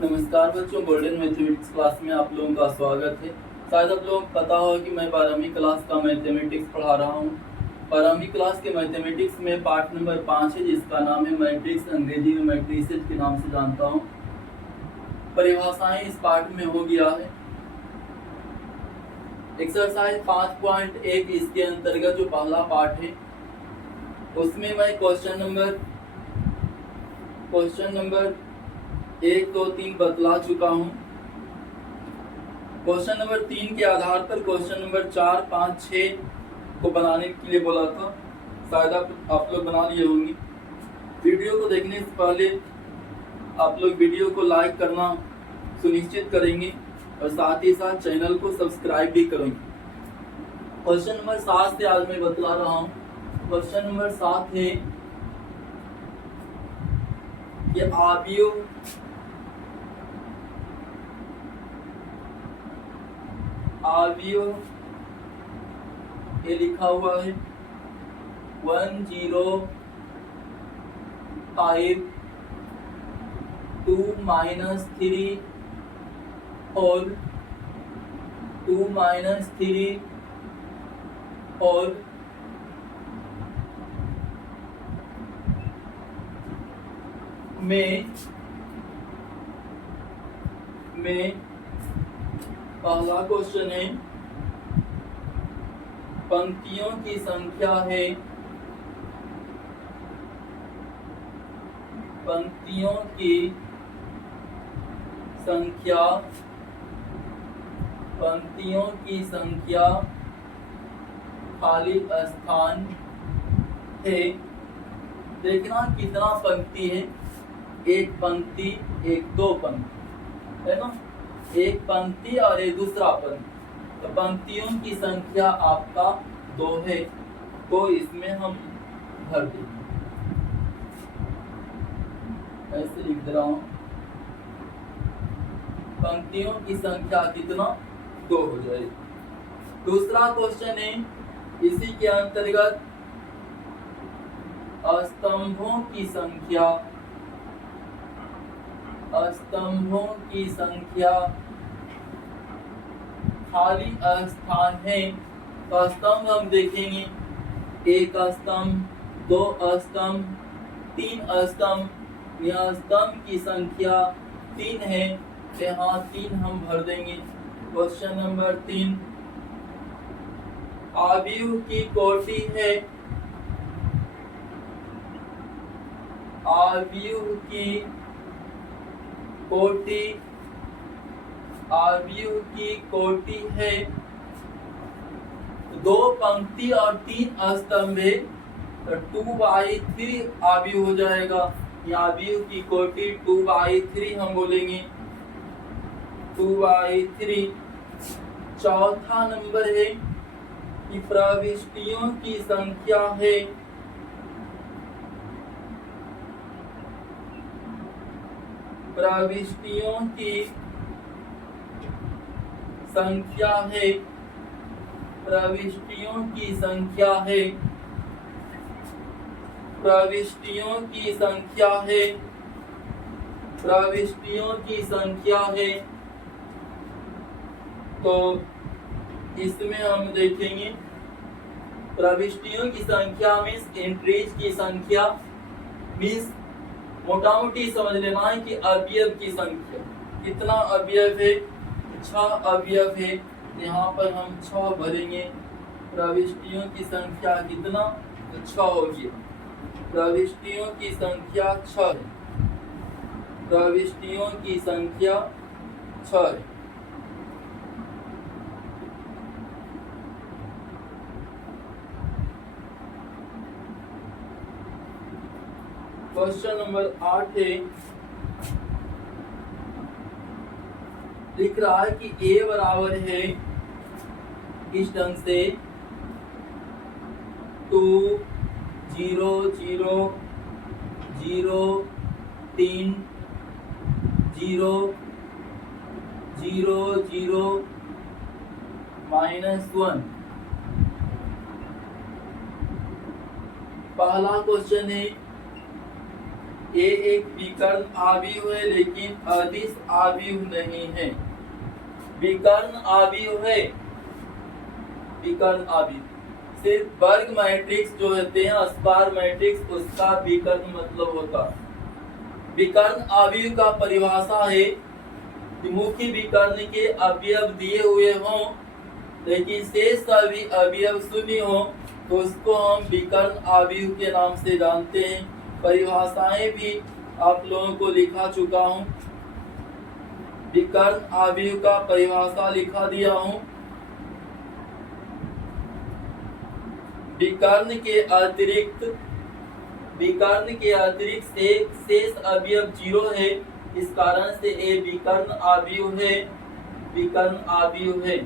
नमस्कार बच्चों, golden mathematics class में आप लोगों का स्वागत है। शायद आप लोगों को पता हो कि मैं 12वीं क्लास का मैथमेटिक्स पढ़ा रहा हूँ। 12वीं क्लास के मैथमेटिक्स में पार्ट नंबर 5 है, जिसका नाम है मैट्रिक्स, अंग्रेजी में मैट्रिसेस के नाम से जानता हूँ। परिभाषाएं इस पार्ट में हो गया है। एक्सरसाइज 5.1 इसके अंतर्गत जो पहला पार्ट है उसमें मैं क्वेश्चन नंबर 1, 2, 3 बतला चुका हूँ। क्वेश्चन नंबर 3 के आधार पर क्वेश्चन नंबर 4, 5, 6 को बनाने के लिए बोला था। शायद आप लोग बना लिए होंगे। वीडियो को देखने से पहले आप लोग वीडियो को लाइक करना सुनिश्चित करेंगे और साथ ही साथ चैनल को सब्सक्राइब भी करेंगे। क्वेश्चन नंबर 7 से आज मैं बतला रहा हूँ। क्वेश्चन नंबर 7 है कि आवियो ये लिखा हुआ है 105 2 - 3 और 2 - 3 और में पहला क्वेश्चन है, पंक्तियों की संख्या है, पंक्तियों की संख्या खाली स्थान है। देखना कितना पंक्ति है, एक पंक्ति, एक दो पंक्ति है ना, एक पंक्ति और एक दूसरा पंक्ति। तो पंक्तियों की संख्या आपका 2 है, तो इसमें हम भर देंगे। ऐसे लिख दे रहा हूं, पंक्तियों की संख्या कितना 2 हो जाएगी। दूसरा क्वेश्चन है इसी के अंतर्गत, स्तंभों की संख्या खाली स्थान है। तो स्तंभ हम देखेंगे, एक स्तंभ, 2 स्तंभ, 3 स्तंभ। यहाँ स्तंभ की संख्या 3 है, यहाँ 3 हम भर देंगे। क्वेश्चन नंबर 3, आव्यूह की कोटि है, आव्यूह की कोटि है, 2 पंक्ति और 3 स्तंभ है, तो 2/3 आव्यूह हो जाएगा। आव्यूह की कोटि 2/3 हम बोलेंगे, 2/3। चौथा नंबर है कि प्रविष्टियों की संख्या है, प्रविष्टियों की संख्या है, प्रविष्टियों की संख्या है, प्रविष्टियों की संख्या है, प्रविष्टियों की संख्या है। तो इसमें हम देखेंगे प्रविष्टियों की संख्या मीन्स एंट्रीज की संख्या, मीन्स मोटा मोटी समझ लेना है कि अवयव की संख्या कितना अवयव है, 6 अवयव है। यहाँ पर हम 6 भरेंगे। प्रविष्टियों की संख्या कितना, तो 6 होगी। प्रविष्टियों की संख्या 6 है, प्रविष्टियों की संख्या 6 है। क्वेश्चन नंबर 8 है, लिख रहा है कि a बराबर है इस ढंग से 2 0 0 0 3 0 0 0 -1। पहला क्वेश्चन है ए एक विकर्ण आव्यूह है लेकिन अदिश आव्यूह नहीं है। विकर्ण आव्यूह है, विकर्ण आव्यूह सिर्फ वर्ग मैट्रिक्स जो होते हैं स्क्वायर मैट्रिक्स उसका विकर्ण मतलब होता है। विकर्ण आव्यूह का परिभाषा है कि मुख्य विकर्ण के अवयव दिए हुए हों लेकिन शेष सभी अवयव शून्य हो तो उसको हम विकर्ण आव्यूह के नाम से जानते हैं। परिभाषाएं भी आप लोगों को लिखा चुका हूँ। विकर्ण आव्यूह का परिभाषा लिखा दिया हूँ। विकर्ण के अतिरिक्त शेष अवयव 0 है, इस कारण से ये विकर्ण आव्यूह है, विकर्ण आव्यूह है।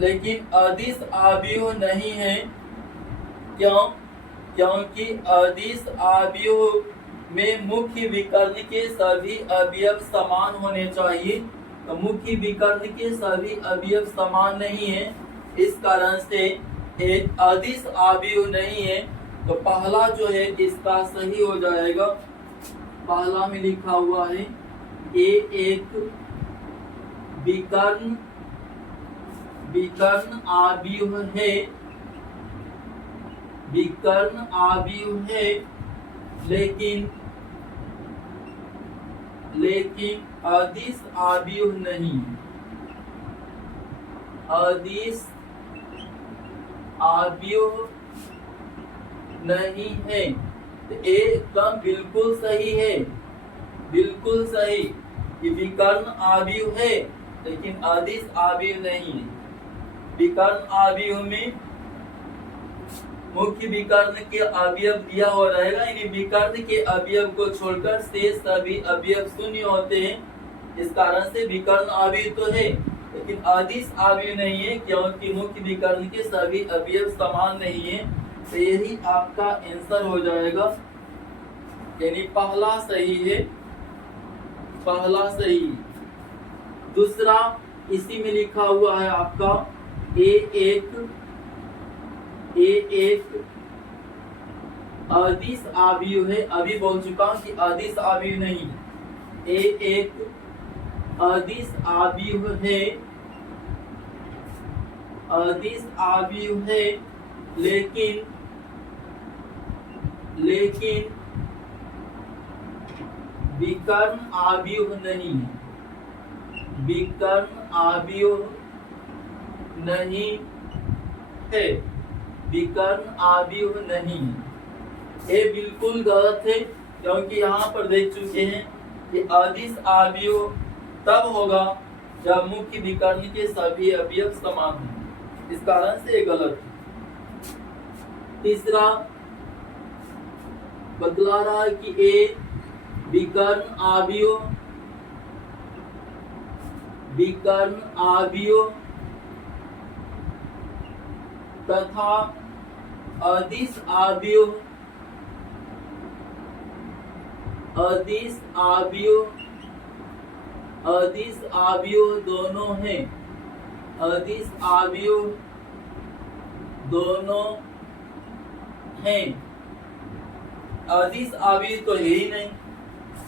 लेकिन अदिश आव्यूह नहीं है। क्यों? क्योंकि अदिश आव्यूह में मुख्य विकर्ण के सभी अवयव समान होने चाहिए, तो मुख्य विकर्ण के सभी अवयव समान नहीं है, इस कारण से एक अदिश आव्यूह नहीं है। तो पहला जो है इसका सही हो जाएगा। पहला में लिखा हुआ है ए एक विकर्ण आव्यूह है, विकर्ण आव्यूह है लेकिन अदिश आव्यूह नहीं, अदिश आव्यूह नहीं है। तो एकदम बिल्कुल सही है, बिल्कुल सही कि विकर्ण आव्यूह है लेकिन अदिश आव्यूह नहीं है। विकर्ण आव्यूह में मुख्य विकर्ण के अवयव दिया हो रहेगा, यानी विकर्ण के अवयव को छोड़कर शेष सभी अवयव शून्य होते हैं, इस कारण से विकर्ण आव्यूह तो है लेकिन अदिश आव्यूह नहीं है क्योंकि मुख्य विकर्ण के सभी अवयव समान नहीं है। तो यही आपका आंसर हो जाएगा, यानी पहला सही है, पहला सही। दूसरा इसी में लिखा हुआ है आपका ए एक अदिश आव्यूह है। अभी बोल चुका हूं कि अदिश आव्यूह नहीं है। ए एक अदिश आव्यूह है, अदिश आव्यूह है लेकिन विकर्ण आव्यूह नहीं है, विकर्ण आव्यूह नहीं है, विकर्ण आव्यूह नहीं है। ये बिल्कुल गलत है क्योंकि यहाँ पर देख चुके हैं कि अदिश आव्यूह तब होगा जब मुख्य विकर्ण के सभी अवयव समान हों, इस कारण से ये गलत है। तीसरा बतला रहा है कि ए विकर्ण आव्यूह तथा अदिश आव्यूह दोनों हैं, अदिश आव्यूह दोनों हैं। अदिश आव्यूह तो है ही नहीं,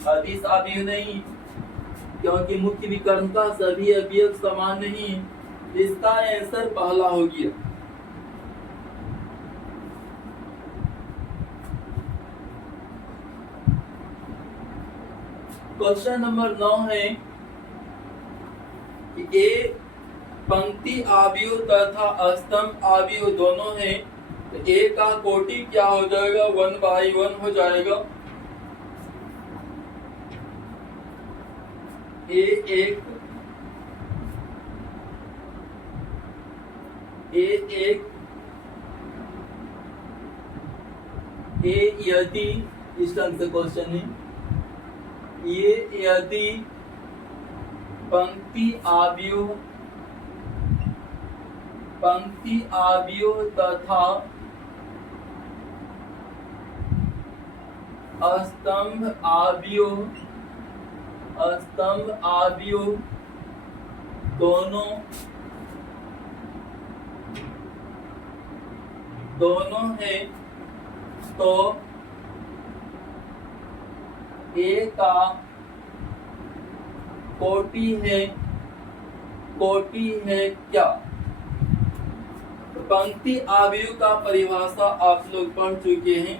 अदिश आव्यूह नहीं क्योंकि मुख्य विकर्ण का सभी अवयव समान नहीं है, इसका आंसर पहला हो गया। क्वेश्चन नंबर 9 है कि ए पंक्ति आव्यूह तथा स्तंभ आव्यूह दोनों हैं, तो ए का कोटि क्या हो जाएगा? 1/1 हो जाएगा। ए एक यदि इस ढंग से क्वेश्चन है, ये यदि पंक्ति आव्यूह तथा स्तंभ आव्यूह दोनों है तो ए का कोटि है क्या? पंक्ति आव्यूह का परिभाषा आप लोग पढ़ चुके हैं।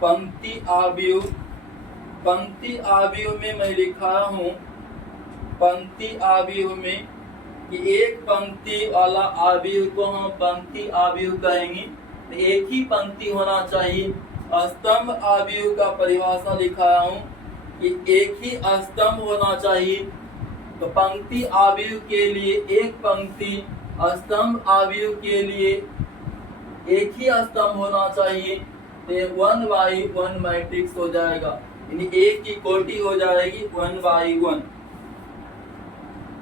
पंक्ति आव्यूह में मैं लिखा हूं, पंक्ति आव्यूह में कि एक पंक्ति वाला आव्यूह को हम पंक्ति आव्यूह कहेंगे। तो एक ही पंक्ति होना चाहिए। स्तंभ आव्यूह का परिभाषा लिखा हूं कि एक ही स्तंभ होना चाहिए। तो पंक्ति आव्यूह के लिए एक पंक्ति, स्तंभ आव्यूह के लिए एक ही स्तंभ होना चाहिए। तो 1/1 मैट्रिक्स हो जाएगा, यानी एक की कोटि हो जाएगी 1/1।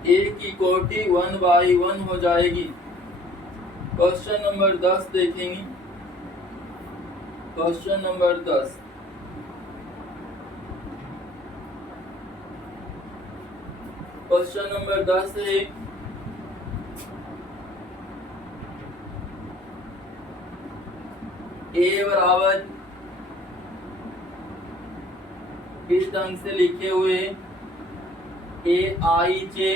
एक की कोटि 1/1 हो जाएगी। क्वेश्चन नंबर 10 देखेंगे। क्वेश्चन नंबर 10, क्वेश्चन नंबर 10 है ए बराबर इस ढंग से लिखे हुए ए आई जे,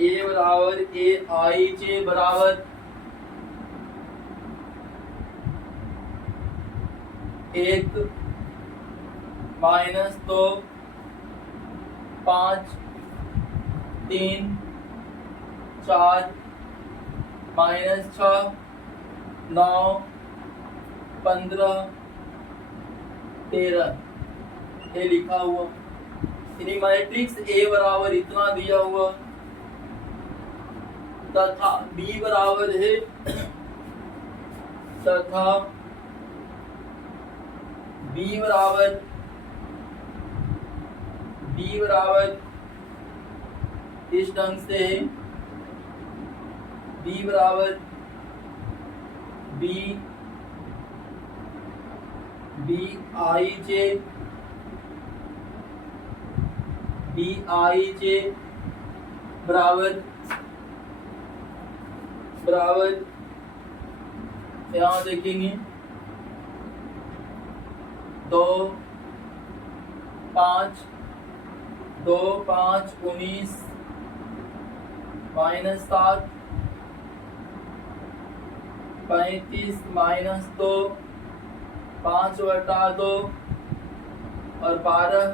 ए बराबर ए आई जे बराबर एक -2 5 3 4 -6 9 15 13 ये लिखा हुआ। यानी मैट्रिक्स ए बराबर इतना दिया हुआ तथा बी बराबर है तथा बी बराबर इस ढंग से है। बी बराबर बी आई जे बराबर यहाँ देखेंगे 2 5 19 -7 35 -2 5/2 और 12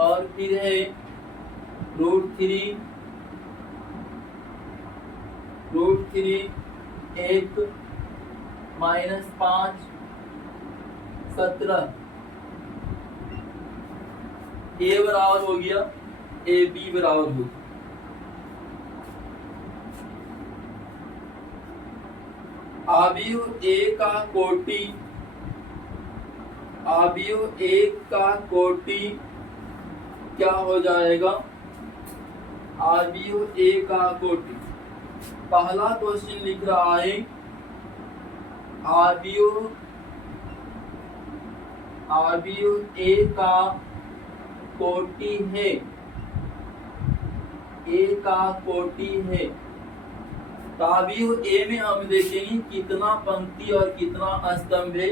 और फिर है √3 1 -5 17। ए बराबर हो गया ए बी बराबर हो गया। आव्यूह ए का कोटि, आव्यूह ए का कोटि क्या हो जाएगा? आव्यूह ए का कोटि, पहला क्वेश्चन लिख रहा है आव्यूह ए का कोटि है, ए का कोटि है। आव्यूह ए में हम देखेंगे कितना पंक्ति और कितना स्तंभ है।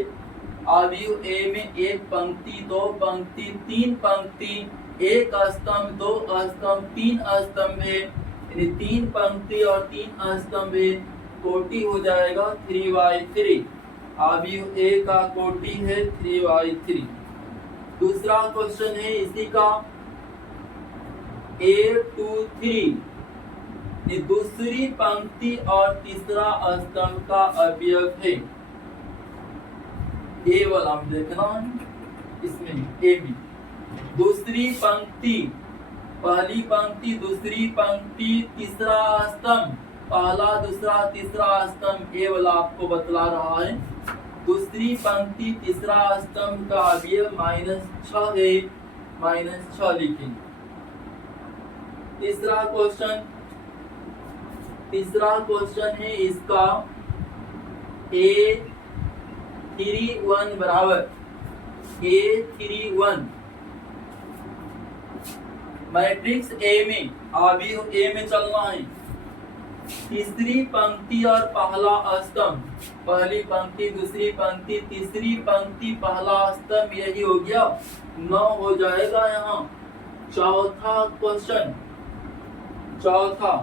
आव्यूह ए में एक पंक्ति, दो पंक्ति, तीन पंक्ति, एक स्तंभ, दो स्तंभ, तीन स्तंभ है। यानी 3 पंक्ति और 3 स्तंभ है। कोटि हो जाएगा 3/3। आव्यूह ए का कोटि है 3/3। दूसरा क्वेश्चन है इसी का A23, ये दूसरी पंक्ति और तीसरा स्तंभ का अवयव है। ए वाला हम देखना है इसमें ए बी, दूसरी पंक्ति, पहली पंक्ति, दूसरी पंक्ति, तीसरा स्तंभ, पहला दूसरा तीसरा स्तंभ, ए वाला आपको बतला रहा है। दूसरी पंक्ति तीसरा स्तंभ का अवयव -6 है, -6 लिखेंगे। तीसरा क्वेश्चन है इसका A31 बराबर A31 मैट्रिक्स ए में, आव्यूह ए में चलना है। तीसरी पंक्ति और पहला स्तंभ, पहली पंक्ति दूसरी पंक्ति तीसरी पंक्ति पहला स्तंभ, यही हो गया 9 हो जाएगा यहाँ। चौथा क्वेश्चन, चौथा,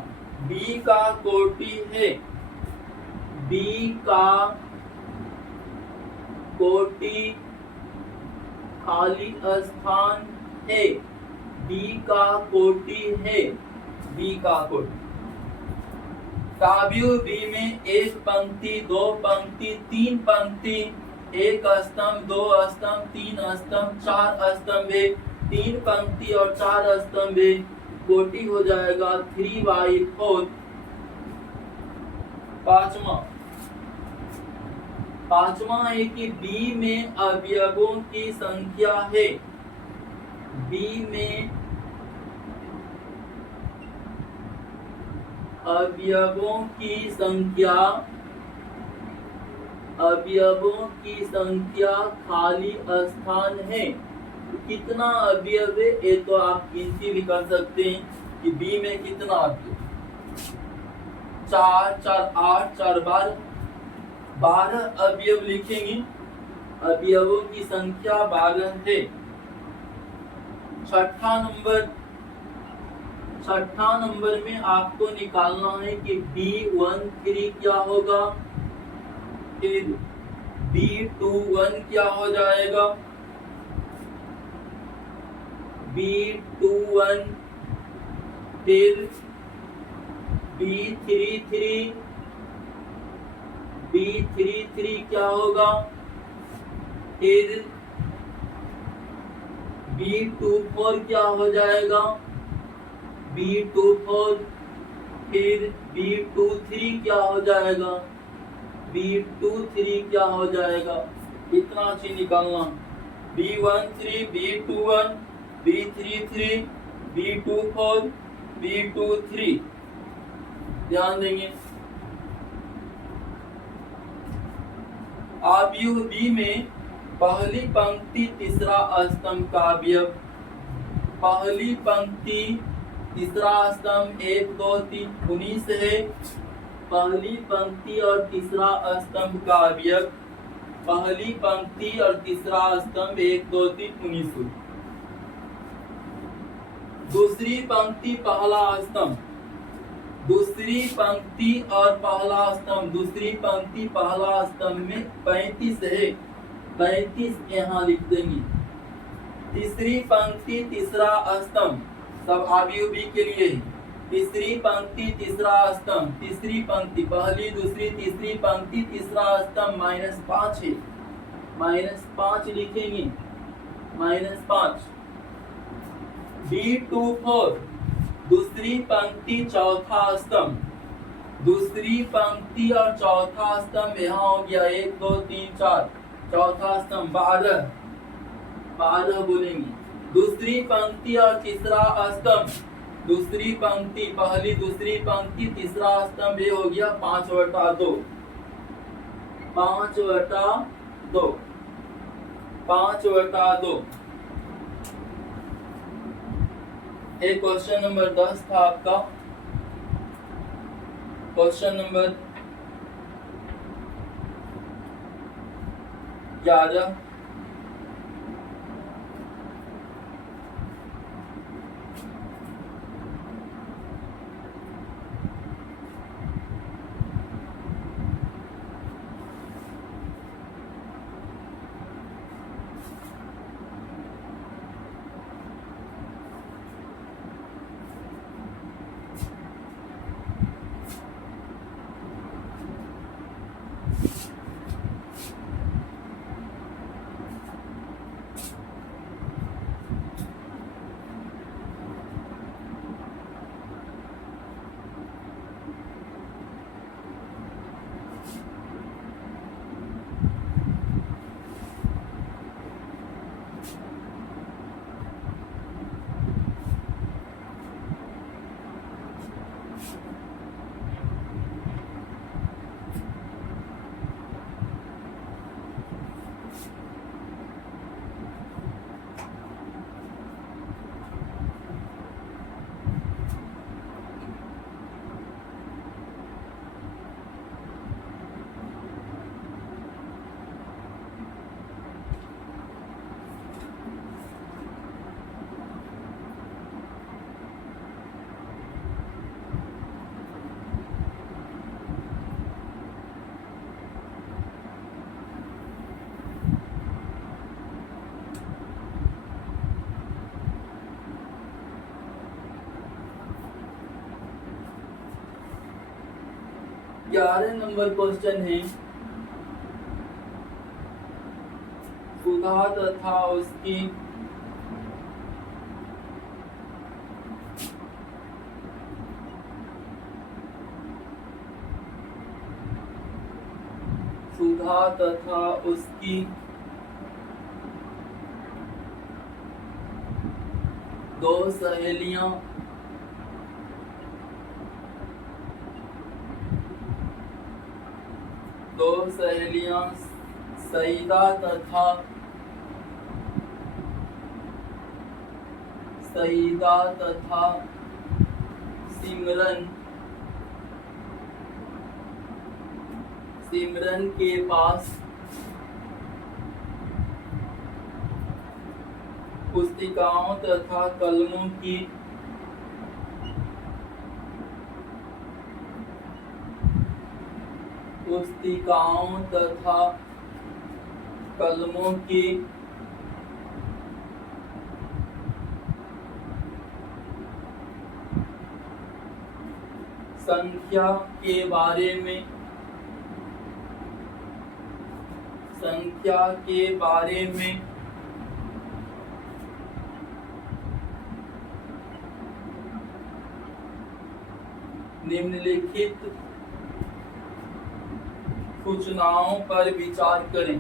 बी का कोटि है, बी का कोटि खाली स्थान है, बी का कोटि है, बी का कोटि। काव्य बी में एक पंक्ति दो पंक्ति तीन पंक्ति एक स्तंभ दो स्तंभ तीन स्तंभ चार स्तंभ है, तीन पंक्ति और चार स्तंभ है, कोटि हो जाएगा 3/4। पांचवा है कि बी में अवयवों की संख्या है, बी में अवयवों की संख्या, अवयवों की संख्या खाली स्थान है। कितना अवयव है ये तो आप गिनती भी कर सकते हैं कि बी में कितना अवयव, 4 4 8 4 12 अवयव लिखेंगे, अवयवों की संख्या 12 है। छठा नंबर में आपको निकालना है कि B13 क्या होगा, फिर B21 क्या हो जाएगा, B21 फिर B33 क्या होगा, फिर B24 क्या हो जाएगा, B24 फिर B23 क्या हो जाएगा, B23 क्या हो जाएगा, इतना चीज निकालना। B13 B21 B33 B24 B23 ध्यान देंगे। अवयव बी में पहली पंक्ति तीसरा स्तंभ का अवयव, पहली पंक्ति तीसरा स्तंभ 1 2 3 19 है, पहली पंक्ति और तीसरा स्तंभ का अवयव, पहली पंक्ति और तीसरा स्तंभ 1 2 3 19। दूसरी पंक्ति पहला स्तंभ, दूसरी पंक्ति और पहला स्तंभ, दूसरी पंक्ति पहला स्तंभ में 35 है, 35 यहाँ लिख देंगे। तीसरी पंक्ति तीसरा स्तंभ, सब अवयव बी के लिए है। तीसरी पंक्ति तीसरा स्तंभ, तीसरी पंक्ति पहली दूसरी तीसरी पंक्ति तीसरा स्तंभ -5 है, -5 लिखेंगे, -5। B24 दूसरी पंक्ति चौथा स्तंभ, दूसरी पंक्ति और चौथा स्तंभ यहाँ हो गया 1 2 3 4, चौथा स्तंभ 12 बोलेंगे। दूसरी पंक्ति और तीसरा स्तंभ, दूसरी पंक्ति पहली दूसरी पंक्ति तीसरा स्तंभ ये हो गया 5/2, 5/2, 5/2। एक क्वेश्चन नंबर 10 था आपका, क्वेश्चन नंबर 11, 11 नंबर क्वेश्चन है, सुधा तथा उसकी दो सहेलियां सईदा तथा सिमरन के पास पुस्तिकाओं तथा कलमों की संख्या के बारे में निम्नलिखित सूचनाओं पर विचार करें।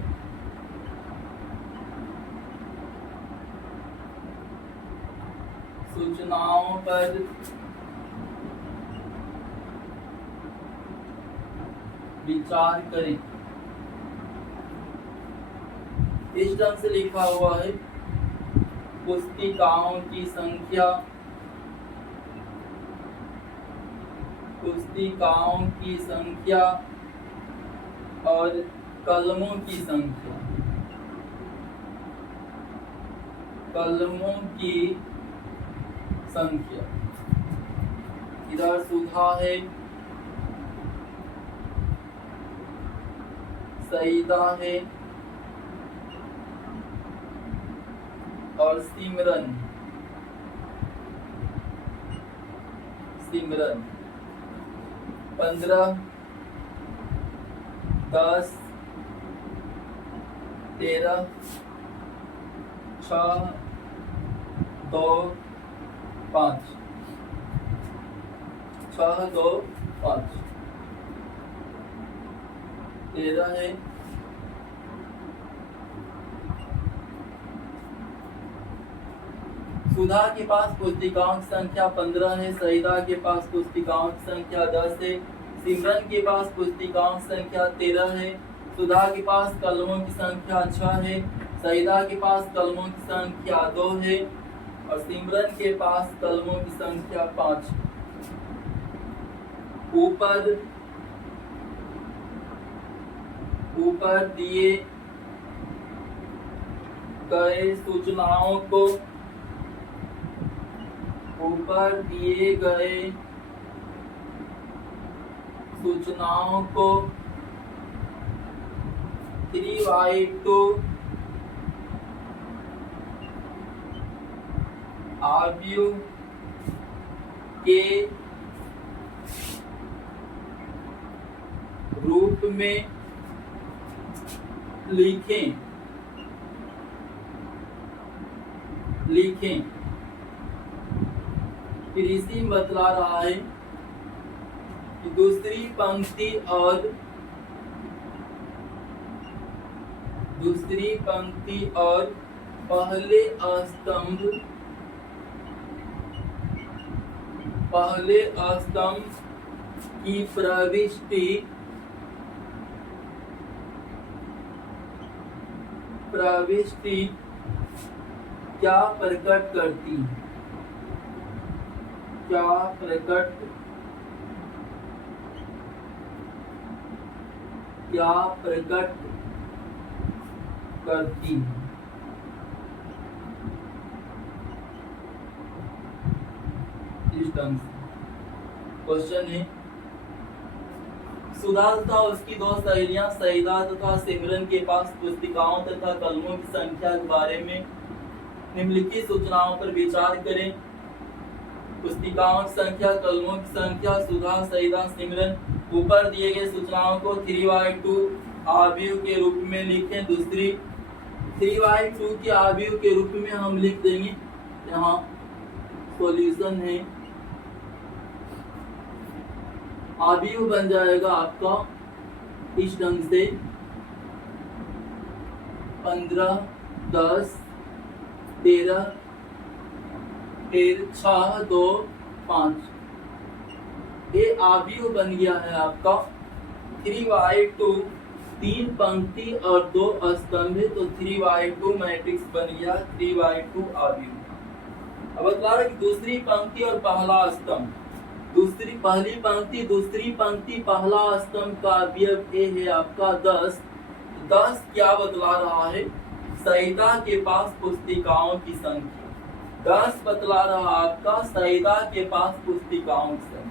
इस ढंग से लिखा हुआ है, पुस्तिकाओं की संख्या और कलमों की संख्या। इधर सुधा है, सईदा है और सिमरन 15, 10, 13, 6, 2, 5 13 है, सुधा के पास पुस्तिकाओं की संख्या 15 है, सईदा के पास पुस्तिकाओं की संख्या 10 है, सिमरन के पास पुस्तिकाओं की संख्या 13 है, सुधा के पास कलमों की संख्या 6 है, सईदा के पास कलमों की संख्या 2 है और सिमरन के पास कलमों की संख्या 5। ऊपर दिए गए सूचनाओं को 3/2 आव्यूह के रूप में लिखें। फिर इसी में बतला रहा है कि दूसरी पंक्ति और पहले स्तंभ की प्रविष्टि क्या प्रकट करती इस ढंग से क्वेश्चन है, सुधा तथा उसकी दो सहेलियां सईदा तथा सिमरन के पास पुस्तिकाओं तथा कलमों की संख्या के बारे में निम्नलिखित सूचनाओं पर विचार करें। पुस्तिकाओं की संख्या, कलमों की संख्या, सुधा, सईदा, सिमरन ऊपर दिए गए सूचनाओं को 3/2 आव्यूह के रूप में लिखें। दूसरी 3/2 के आव्यूह के रूप में हम लिख देंगे, यहाँ सॉल्यूशन है, आव्यूह बन जाएगा आपका इस ढंग से 15, 10, 13, फिर 6, 2, 5। ये आव्यूह बन गया है आपका 3/2, 3 पंक्ति और 2 स्तंभ है, तो 3/2 मैट्रिक्स बन गया 3/2 आव्यूह। अब बता रहा है कि दूसरी पंक्ति और पहला स्तंभ, पहली पंक्ति दूसरी पंक्ति पहला स्तंभ का अवयव ए है आपका 10। 10 क्या बतला रहा है? संहिता के पास पुस्तिकाओं की संख्या। 10 बतला रहा आपका संहिता के पास पुस्तिकाओं की संख्या।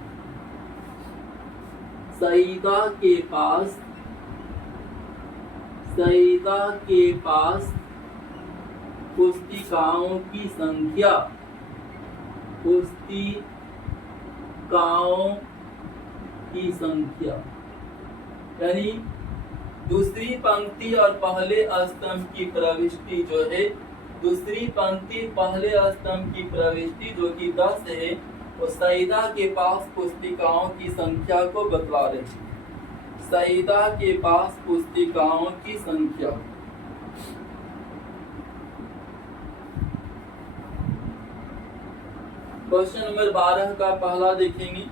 संहिता के पास पुस्तिकाओं की संख्या, पुस्तिकाओं की संख्या, यानी दूसरी पंक्ति और पहले स्तंभ की प्रविष्टि जो है, दूसरी पंक्ति पहले स्तंभ की प्रविष्टि जो कि 10 है, वो संहिता के पास पुस्तिकाओं की संख्या को बतला रही है। संहिता के पास पुस्तिकाओं की संख्या। क्वेश्चन नंबर 12 का पहला देखेंगे।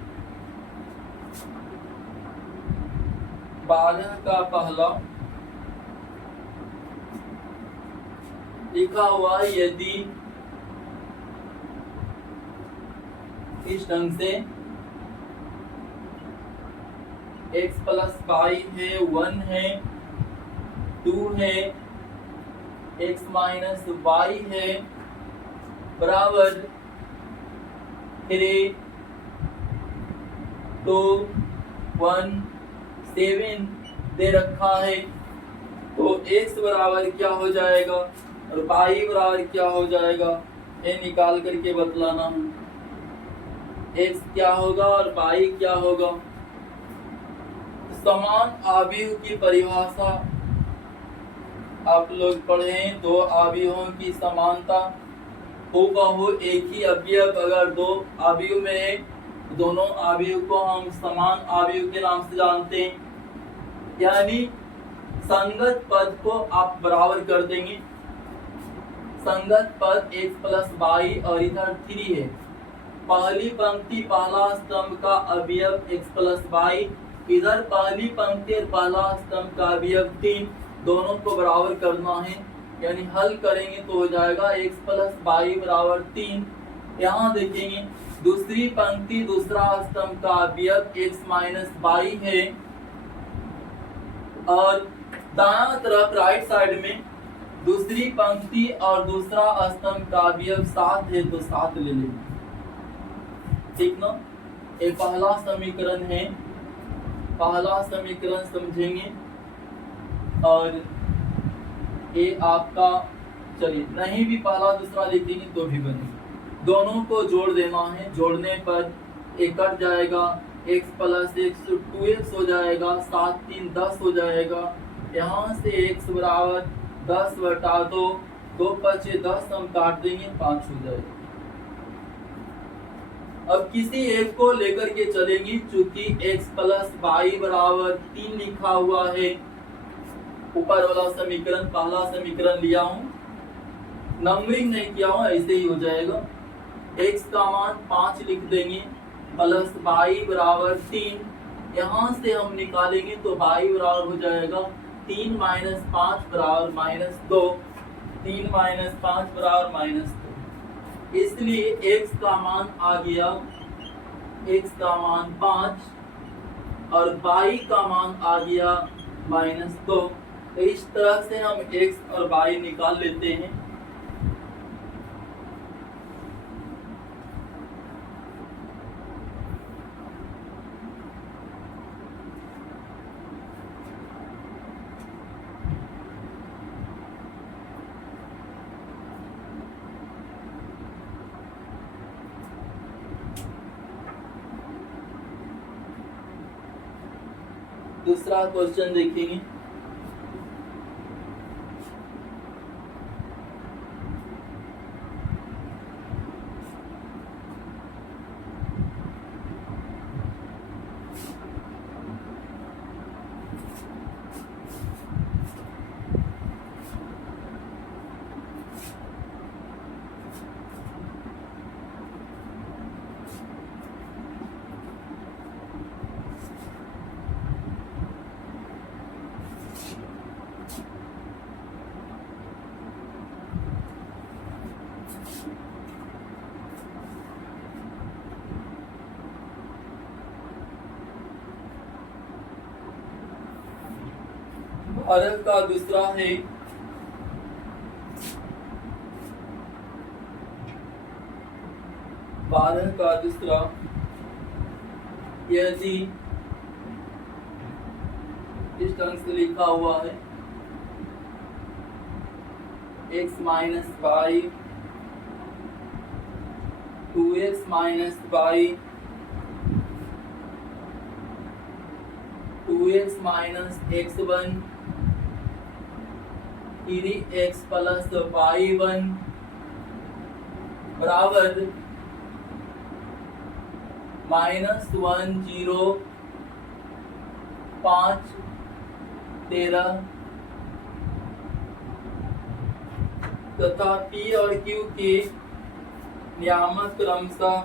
12 का पहला लिखा हुआ, यदि इस ढंग से x + y है, 1 है, 2 है, x - y है, बराबर 3, 2, 1, 7 दे रखा है, तो x बराबर क्या हो जाएगा और y बराबर क्या हो जाएगा, ये निकाल करके बतलाना है। x क्या होगा और y क्या होगा। समान आव्यूह की परिभाषा आप लोग पढ़ें, दो आव्यूहों की समानता, हूबहू एक ही अवयव अगर दो आव्यूह में है, दोनों आव्यूह को हम समान आव्यूह के नाम से जानते हैं। यानी संगत पद को आप बराबर कर देंगे। संगत पद x + y और इधर 3 है। पहली पंक्ति पहला स्तंभ का अवयव x + y, इधर पहली पंक्ति और पहला स्तंभ का अवयव 3, दोनों को बराबर करना है। यानी हल करेंगे तो हो जाएगा x + y बराबर 3। यहाँ देखेंगे दूसरी पंक्ति दूसरा स्तंभ का अवयव x - y है, और दायां तरफ राइट साइड में दूसरी पंक्ति और दूसरा स्तंभ का अवयव 7 है, तो 7 ले लेंगे। ठीक ना, ये पहला समीकरण है, पहला समीकरण समझेंगे। और ये आपका, चलिए नहीं भी पहला दूसरा लिखेंगे तो भी बनेगा। दोनों को जोड़ देना है, जोड़ने पर एक कट जाएगा, x + x 2x हो जाएगा, 7 × 3 10 हो जाएगा। यहाँ से x बराबर 10 बटा 2, 2 × 5 = 10, हम काट देंगे 5 हो जाएगा। अब किसी एक को लेकर के चलेंगे, चूंकि x + y बराबर 3 लिखा हुआ है। ऊपर वाला समीकरण पहला समीकरण लिया हूं, नंबरिंग नहीं किया हूं, ऐसे ही हो जाएगा। x का मान 5 लिख देंगे, प्लस y बराबर 3, यहाँ से हम निकालेंगे तो y बराबर हो जाएगा 3 - 5 बराबर -2, 3 - 5 बराबर -2। इसलिए x का मान आ गया, x का मान 5 और y का मान आ गया -2। तो इस तरह से हम x और y निकाल लेते हैं। दूसरा क्वेश्चन देखेंगे। भारत का दूसरा है यदि इस ढंग से लिखा हुआ है x minus y 2x minus y 2x minus x1 3x plus y1 बराबर -1 0 5 13 तथा P और Q के नियामक क्रमशः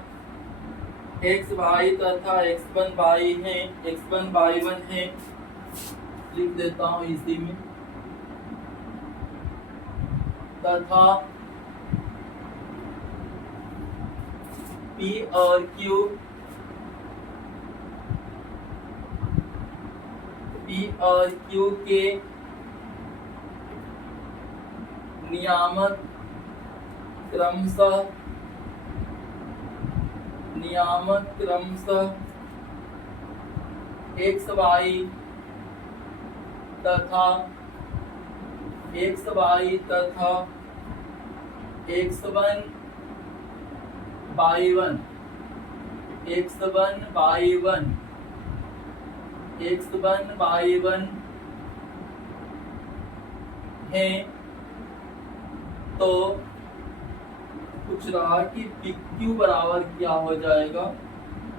xy तथा x1 y1 है। लिख देता हूँ इसी में, तथा P और Q के नियामक क्रमशः xy तथा x1 y1 है। तो पूछ रहा कि PQ बराबर क्या हो जाएगा।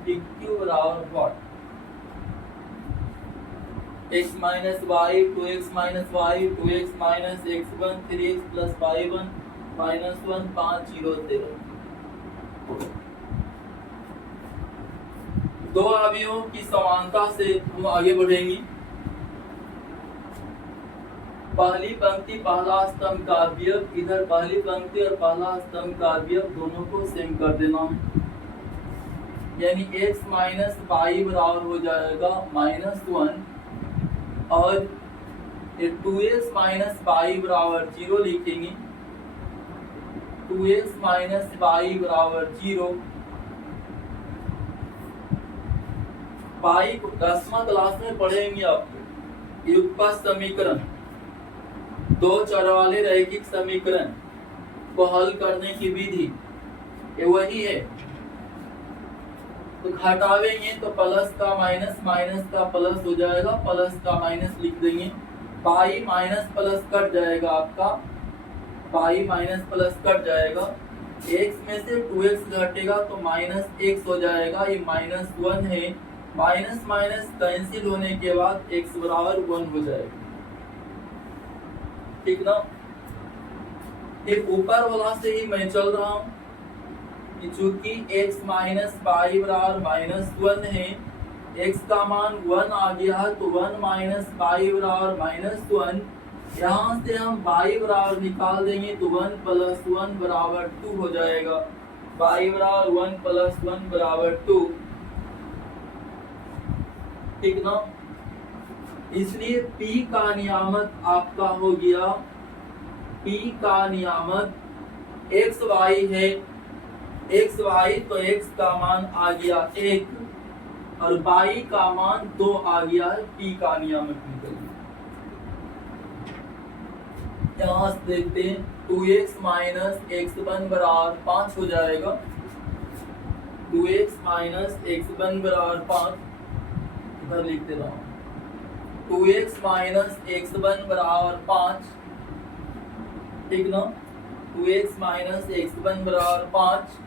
PQ बराबर what, x minus y 2x minus y 2x minus x1 3x plus y1 -1 5 0 0। दो अवयवों की समानता से हम आगे बढ़ेंगे। पहली पंक्ति पहला स्तंभ का अवयव, इधर पहली पंक्ति और पहला स्तंभ का अवयव दोनों को सेम कर देना है। यानी x माइनस वाई बराबर हो जाएगा -1 और 2x माइनस वाई बराबर 0 लिखेंगे। 2x माइनस वाई बराबर 0। पाई को 10वां क्लास में पढ़ेंगे आपको। युगपत समीकरण, दो चर वाले रैखिक समीकरण को हल करने की विधि ये वही है। तो घटावेंगे तो प्लस का माइनस, माइनस का प्लस हो जाएगा, प्लस का माइनस लिख देंगे। पाई माइनस प्लस कट जाएगा आपका, पाई माइनस प्लस कट जाएगा। x में से 2x घटेगा तो -x हो जाएगा, ये -1 है। माइनस माइनस कैंसिल होने के बाद x बराबर 1 हो जाएगा। ठीक ना। एक ऊपर वाला से ही मैं चल रहा हूँ कि चूंकि x माइनस वाई बराबर -1 है, x का मान 1 आ गया है तो 1 माइनस वाई बराबर -1। यहाँ से हम y बराबर निकाल देंगे तो 1 प्लस 1 बराबर 2 हो जाएगा। y बराबर 1 प्लस 1 बराबर 2। ठीक ना। इसलिए P का नियामक आपका हो गया, P का नियामक xy है। xy तो x का मान आ गया 1 और y का मान 2 आ गया है। P का नियामक निकल गया। यहाँ से देखते हैं 2x माइनस x1 बराबर 5 हो जाएगा। 2x माइनस x1 बराबर 5 इधर लिखते रहो। 2x माइनस x1 बराबर 5, ठीक ना। 2x माइनस x1 बराबर 5,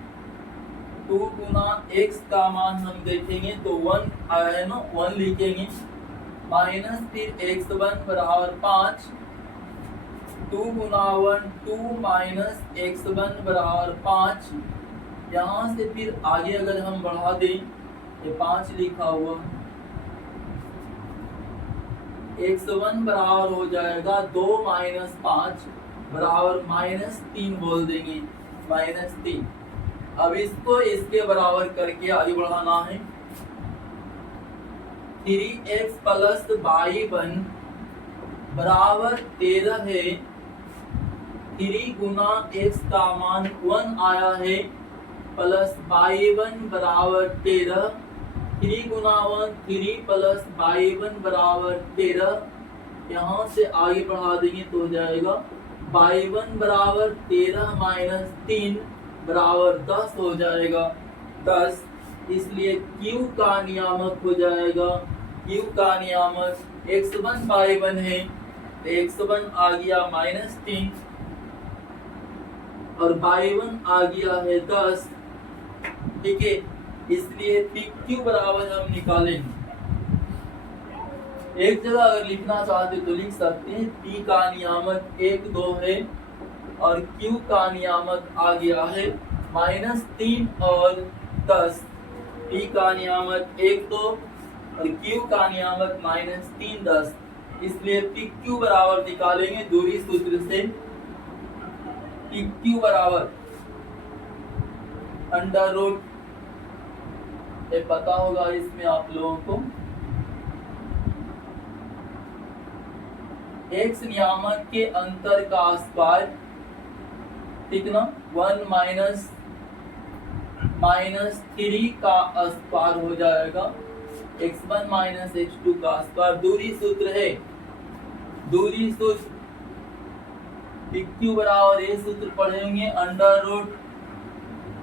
2 गुना x का मान हम देखेंगे तो 1 आया है ना, 1 लिखेंगे, माइनस फिर x1 बराबर 5, 2 गुना 1 2 माइनस x1 बराबर 5। यहाँ से फिर आगे अगर हम बढ़ा दें, ये 5 लिखा हुआ, x1 बराबर हो जाएगा 2 माइनस 5 बराबर -3 बोल देंगे, -3। अब इसको इसके बराबर करके आगे बढ़ाना है। 3x प्लस y1 बराबर 13 है। 3 गुना x का मान 1 आया है, प्लस y1 बराबर 13, 3 गुना 1 3 प्लस y1 बराबर 13। यहाँ से आगे बढ़ा देंगे तो हो जाएगा y1 बराबर 13 माइनस 3 बराबर 10 हो जाएगा, 10। इसलिए q का नियामक हो जाएगा, q का नियामक x1 y1 है, तो x1 आ गया -3 और y1 आ गया है 10, ठीक है। इसलिए pq बराबर हम निकालेंगे, एक जगह अगर लिखना चाहते तो लिख सकते हैं, p का नियामक 1 2 है और q का नियामक आ गया है -3 और 10। p का नियामक 1 2 और q का नियामक -3 10। इसलिए pq बराबर निकालेंगे दूरी सूत्र से, pq बराबर अंडर रूट, ये पता होगा इसमें आप लोगों को, x नियामक के अंतर का स्क्वायर, ठीक ना, 1 माइनस 3 का स्क्वायर हो जाएगा, x1 माइनस x2 का स्क्वायर। दूरी सूत्र है, दूरी सूत्र pq बराबर ये सूत्र पढ़ेंगे, under root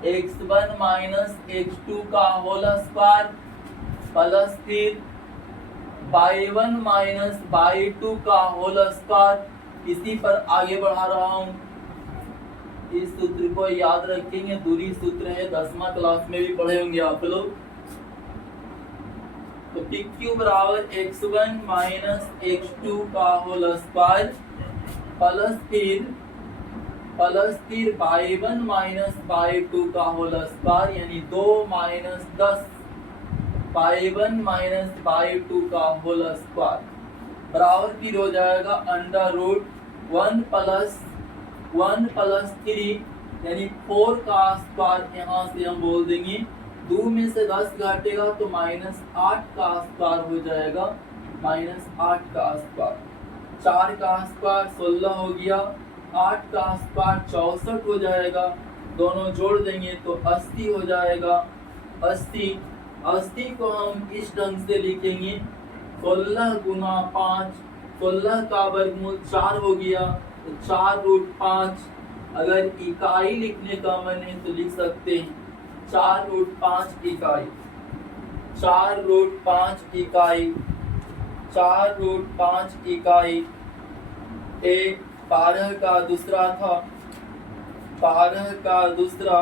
x1 minus x2 का होल स्क्वायर प्लस फिर y1 माइनस y2 का होल स्क्वायर। इसी पर आगे बढ़ा रहा हूँ, इस सूत्र को याद रखेंगे, दूरी सूत्र है, 10वीं क्लास में भी पढ़े होंगे आप लोग। तो pq बराबर x1 माइनस x2 का होल स्क्वायर प्लस फिर y1 माइनस y2 का होल स्क्वायर, यानी 2 माइनस 10 y1 माइनस y2 का होल स्क्वायर बराबर फिर हो जाएगा अंडर रूट 1 प्लस 3 यानी 4 का स्क्वायर। यहाँ से हम बोल देंगे 2 में से 10 घटेगा तो -8 का स्क्वायर हो जाएगा, -8 का स्क्वायर। 4 का स्क्वायर 16 हो गया, 8 का स्क्वायर 64 हो जाएगा, दोनों जोड़ देंगे तो 80 हो जाएगा। 80 को हम इस ढंग से लिखेंगे, 16 गुना 5, 16 का वर्गमूल 4 हो गया तो 4√5। अगर इकाई लिखने का मन है तो लिख सकते हैं 4√5 इकाई, 4√5 इकाई, 4√5 इकाई। 12 का दूसरा था, 12 का दूसरा